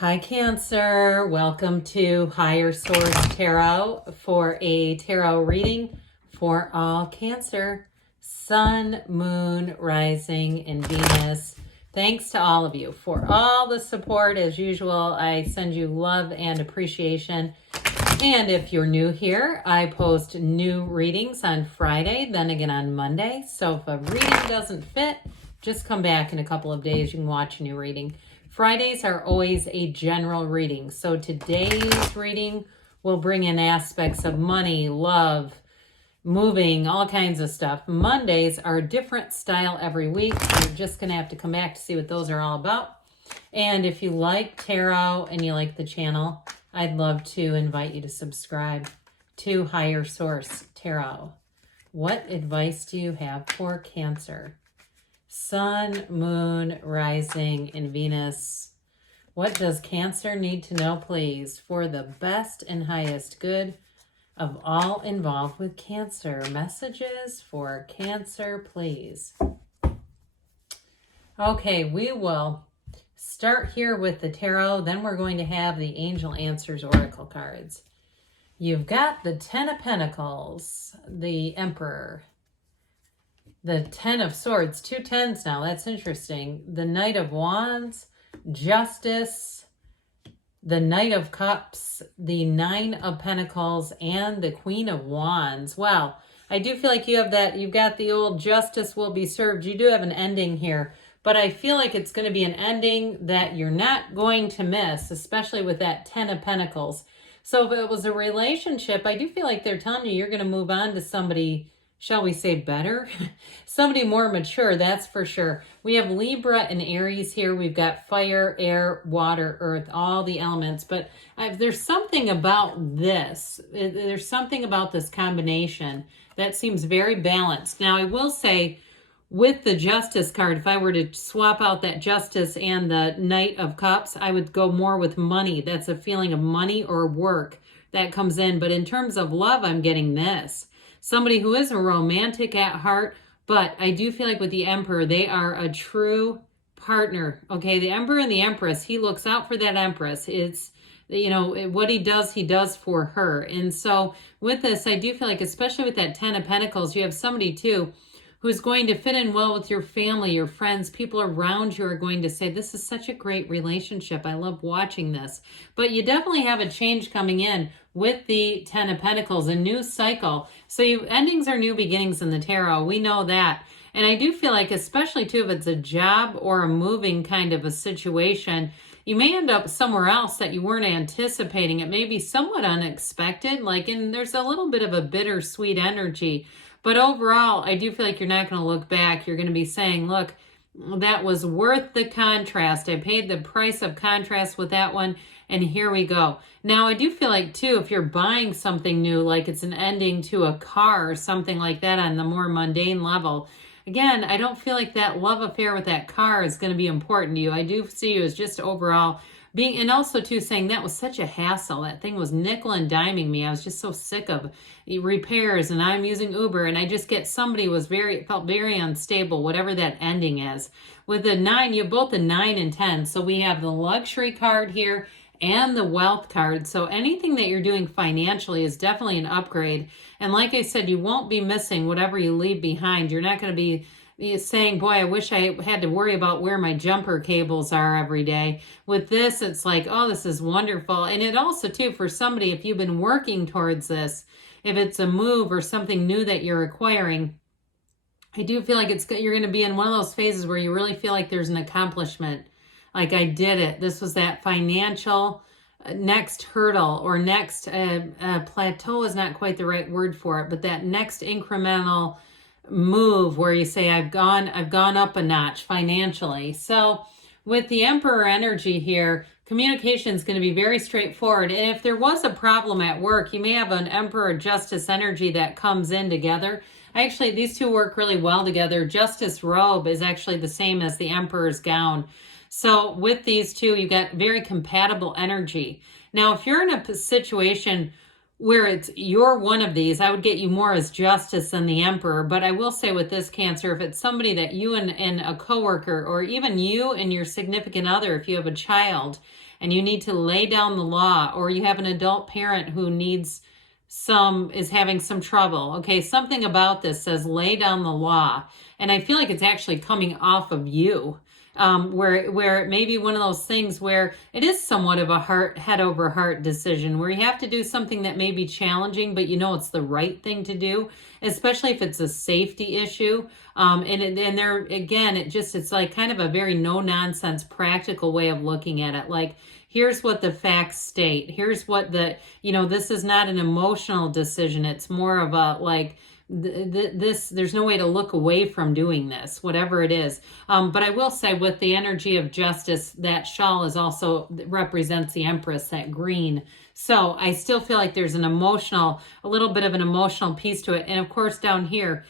Hi, Cancer. Welcome to Higher Source Tarot for a tarot reading for all Cancer, Sun, Moon, Rising, and Venus. Thanks to all of you for all the support. As usual, I send you love and appreciation. And if you're new here, I post new readings on Friday, then again on Monday. So if a reading doesn't fit, just come back in a couple of days. You can watch a new reading. Fridays are always a general reading. So today's reading will bring in aspects of money, love, moving, all kinds of stuff. Mondays are a different style every week. You're just going to have to come back to see what those are all about. And if you like tarot and you like the channel, I'd love to invite you to subscribe to Higher Source Tarot. What advice do you have for Cancer? Sun, Moon, Rising, and Venus. What does Cancer need to know, please, for the best and highest good of all involved with Cancer? Messages for Cancer, please. Okay, we will start here with the tarot. Then we're going to have the Angel Answers Oracle cards. You've got the Ten of Pentacles, the Emperor, the Ten of Swords, 2 tens now, that's interesting. The Knight of Wands, Justice, the Knight of Cups, the Nine of Pentacles, and the Queen of Wands. Well, I do feel like you have that, you've got the old justice will be served. You do have an ending here, but I feel like it's going to be an ending that you're not going to miss, especially with that Ten of Pentacles. So if it was a relationship, I do feel like they're telling you you're going to move on to somebody, shall we say, better? Somebody more mature, that's for sure. We have Libra and Aries here. We've got fire, air, water, earth, all the elements. But there's something about this. There's something about this combination that seems very balanced. Now, I will say, with the Justice card, if I were to swap out that Justice and the Knight of Cups, I would go more with money. That's a feeling of money or work that comes in. But in terms of love, I'm getting this. Somebody who is a romantic at heart, but I do feel like with the Emperor, they are a true partner. Okay, the Emperor and the Empress, he looks out for that Empress. It's, you know, what he does for her. And so with this, I do feel like, especially with that Ten of Pentacles, you have somebody too who's going to fit in well with your family, your friends, people around you are going to say, this is such a great relationship. I love watching this. But you definitely have a change coming in with the Ten of Pentacles, a new cycle. So endings are new beginnings in the tarot. We know that. And I do feel like, especially too, if it's a job or a moving kind of a situation, you may end up somewhere else that you weren't anticipating. It may be somewhat unexpected, and there's a little bit of a bittersweet energy. But overall, I do feel like you're not going to look back. You're going to be saying, look, that was worth the contrast. I paid the price of contrast with that one, and here we go. Now, I do feel like, too, if you're buying something new, like it's an ending to a car or something like that on the more mundane level, again, I don't feel like that love affair with that car is going to be important to you. I do see you as just overall being, and also too saying that was such a hassle. That thing was nickel and diming me. I was just so sick of repairs, and I'm using Uber, and I just get somebody felt very unstable, whatever that ending is. With the 9, you have both the 9 and 10. So we have the luxury card here and the wealth card. So anything that you're doing financially is definitely an upgrade. And like I said, you won't be missing whatever you leave behind. You're not going to be saying, boy, I wish I had to worry about where my jumper cables are every day. With this, it's like, oh, this is wonderful. And it also, too, for somebody, if you've been working towards this, if it's a move or something new that you're acquiring, I do feel like you're going to be in one of those phases where you really feel like there's an accomplishment. Like, I did it. This was that financial next hurdle, or next plateau is not quite the right word for it, but that next incremental move where you say, I've gone up a notch financially. So with the Emperor energy here, communication is going to be very straightforward. And if there was a problem at work, you may have an Emperor Justice energy that comes in together. Actually, these two work really well together. Justice robe is actually the same as the Emperor's gown. So with these two, you've got very compatible energy. Now, if you're in a situation where you're one of these, I would get you more as Justice than the Emperor. But I will say with this Cancer, if it's somebody that you and a coworker, or even you and your significant other, if you have a child, and you need to lay down the law, or you have an adult parent who is having some trouble. Okay, something about this says lay down the law. And I feel like it's actually coming off of you. Where it may be one of those things where it is somewhat of a head over heart decision, where you have to do something that may be challenging, but you know it's the right thing to do, especially if it's a safety issue. And there again, it's like kind of a very no nonsense practical way of looking at it. Like, here's what the facts state. Here's what this is not an emotional decision. It's more of a like, there's no way to look away from doing this, whatever it is. But I will say, with the energy of justice, that shawl represents the Empress, that green. So I still feel like there's a little bit of an emotional piece to it. And of course, down here,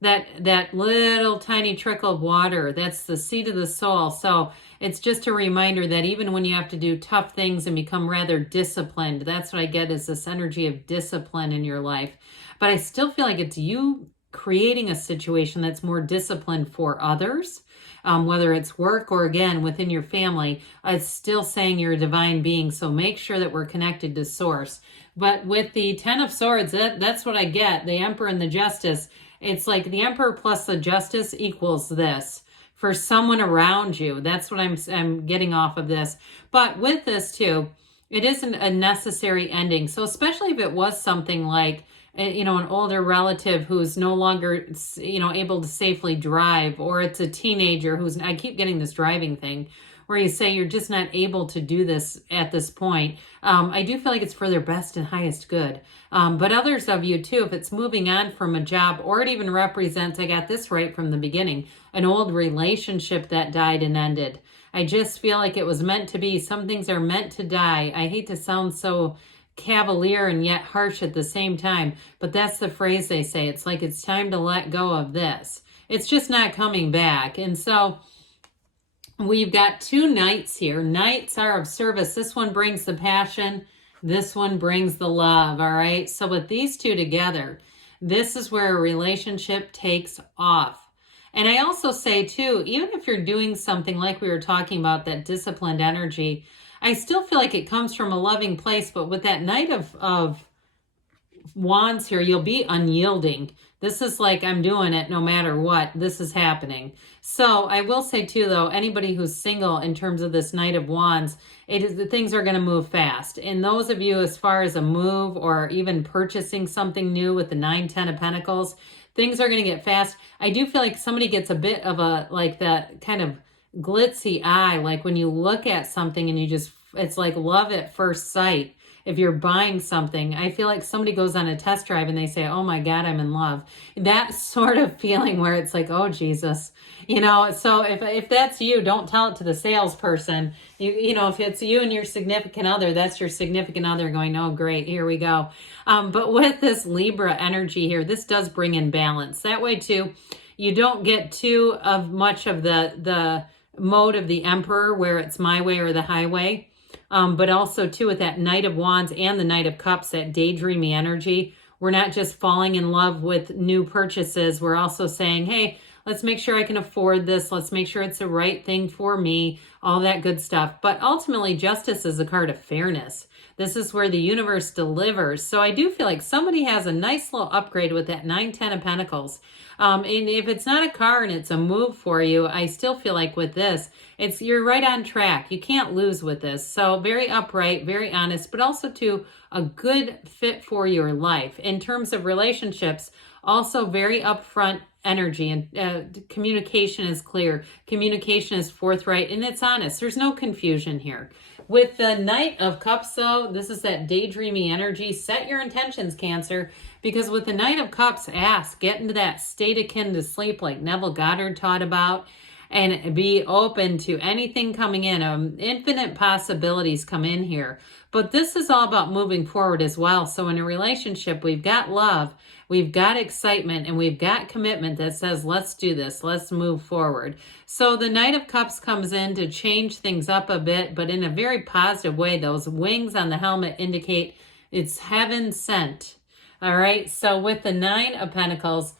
that little tiny trickle of water, that's the seed of the soul. So it's just a reminder that even when you have to do tough things and become rather disciplined, that's what I get, is this energy of discipline in your life. But I still feel like it's you creating a situation that's more disciplined for others, whether it's work or, again, within your family. It's still saying you're a divine being, so make sure that we're connected to source. But with the Ten of Swords, that's what I get, the Emperor and the Justice. It's like the Emperor plus the Justice equals this. For someone around you, that's what I'm getting off of this. But with this too, it isn't a necessary ending. So especially if it was something like, an older relative who's no longer, able to safely drive, or it's a teenager I keep getting this driving thing, where you say you're just not able to do this at this point. I do feel like it's for their best and highest good. But others of you too, if it's moving on from a job, or it even represents, I got this right from the beginning, an old relationship that died and ended. I just feel like it was meant to be. Some things are meant to die. I hate to sound so cavalier and yet harsh at the same time, but that's the phrase they say. It's like it's time to let go of this. It's just not coming back. And so we've got two knights here. Knights are of service. This one brings the passion. This one brings the love, all right? So with these two together, this is where a relationship takes off. And I also say too, even if you're doing something like we were talking about, that disciplined energy, I still feel like it comes from a loving place. But with that Knight of Wands here, you'll be unyielding. This is like, I'm doing it no matter what. This is happening. So I will say too, though, anybody who's single, in terms of this Knight of Wands, the things are going to move fast. And those of you, as far as a move or even purchasing something new with the 9, 10 of Pentacles, things are going to get fast. I do feel like somebody gets a bit of that kind of glitzy eye, like when you look at something and it's like love at first sight. If you're buying something, I feel like somebody goes on a test drive and they say, oh my God, I'm in love. That sort of feeling where it's like, oh Jesus, so if that's you, don't tell it to the salesperson. If it's you and your significant other, that's your significant other going, oh great, here we go. But with this Libra energy here, this does bring in balance. That way too, you don't get too much of the mode of the Emperor, where it's my way or the highway. But also too, with that Knight of Wands and the Knight of Cups, that daydreamy energy, we're not just falling in love with new purchases. We're also saying, hey, let's make sure I can afford this. Let's make sure it's the right thing for me, all that good stuff. But ultimately, Justice is a card of fairness. This is where the universe delivers. So I do feel like somebody has a nice little upgrade with that 9, 10 of Pentacles. And if it's not a car and it's a move for you, I still feel like with this, you're right on track. You can't lose with this. So very upright, very honest, but also too a good fit for your life. In terms of relationships, also very upfront energy, and communication is clear. Communication is forthright and it's honest. There's no confusion here. With the Knight of Cups, though, this is that daydreamy energy. Set your intentions, Cancer, because with the Knight of Cups, get into that state akin to sleep like Neville Goddard taught about, and be open to anything coming in. Infinite possibilities come in here. But this is all about moving forward as well. So in a relationship, we've got love, we've got excitement, and we've got commitment that says, let's do this, let's move forward. So the Knight of Cups comes in to change things up a bit, but in a very positive way. Those wings on the helmet indicate it's heaven sent. All right, so with the 9 of Pentacles,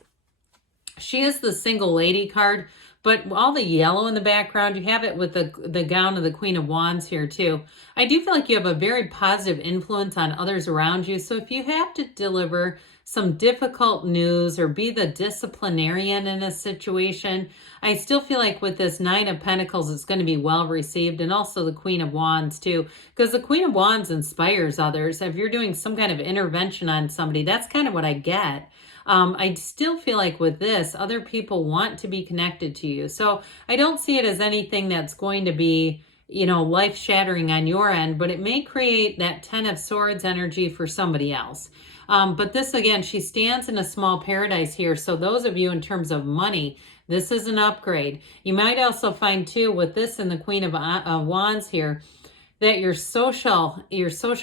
she is the single lady card, But all the yellow in the background, you have it with the gown of the Queen of Wands here too. I do feel like you have a very positive influence on others around you. So if you have to deliver some difficult news or be the disciplinarian in a situation, I still feel like with this Nine of Pentacles, it's going to be well received, and also the Queen of Wands too, because the Queen of Wands inspires others. If you're doing some kind of intervention on somebody, that's kind of what I get. I still feel like with this, other people want to be connected to you. So I don't see it as anything that's going to be, you know, life shattering on your end, but it may create that 10 of Swords energy for somebody else. But this, again, she stands in a small paradise here. So those of you in terms of money, this is an upgrade. You might also find too with this and the Queen of Wands here, that your social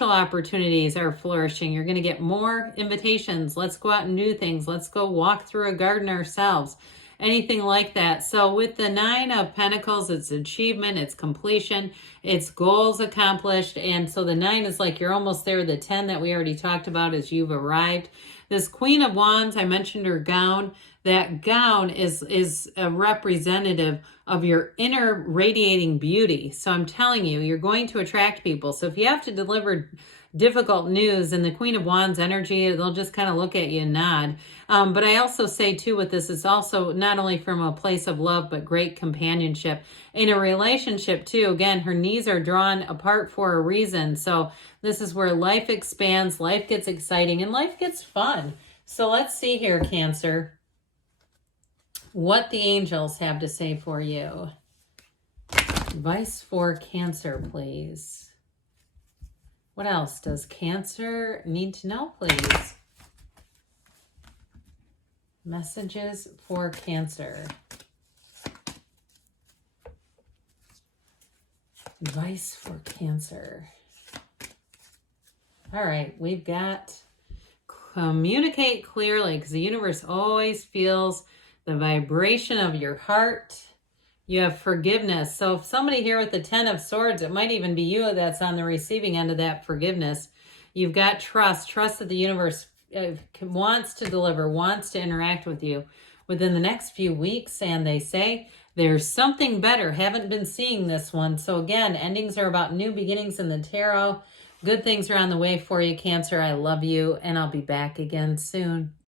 opportunities are flourishing. You're going to get more invitations. Let's go out and do things. Let's go walk through a garden ourselves. Anything like that. So with the Nine of Pentacles, it's achievement, it's completion, it's goals accomplished. And so the 9 is like you're almost there. The 10 that we already talked about is you've arrived. This Queen of Wands, I mentioned her gown. That gown is a representative of your inner radiating beauty. So I'm telling you, you're going to attract people. So if you have to deliver difficult news in the Queen of Wands energy, they'll just kind of look at you and nod. But I also say too with this, it's also not only from a place of love, but great companionship. In a relationship too, again, her knees are drawn apart for a reason. So this is where life expands, life gets exciting, and life gets fun. So let's see here, Cancer, what the angels have to say for you. Advice for Cancer, please. What else does Cancer need to know, please? Messages for Cancer. Advice for Cancer. All right, we've got communicate clearly, because the universe always feels the vibration of your heart. You have forgiveness. So if somebody here with the 10 of Swords, it might even be you that's on the receiving end of that forgiveness. You've got trust that the universe wants to deliver, wants to interact with you within the next few weeks. And they say there's something better. Haven't been seeing this one. So again, endings are about new beginnings in the tarot. Good things are on the way for you, Cancer. I love you, and I'll be back again soon.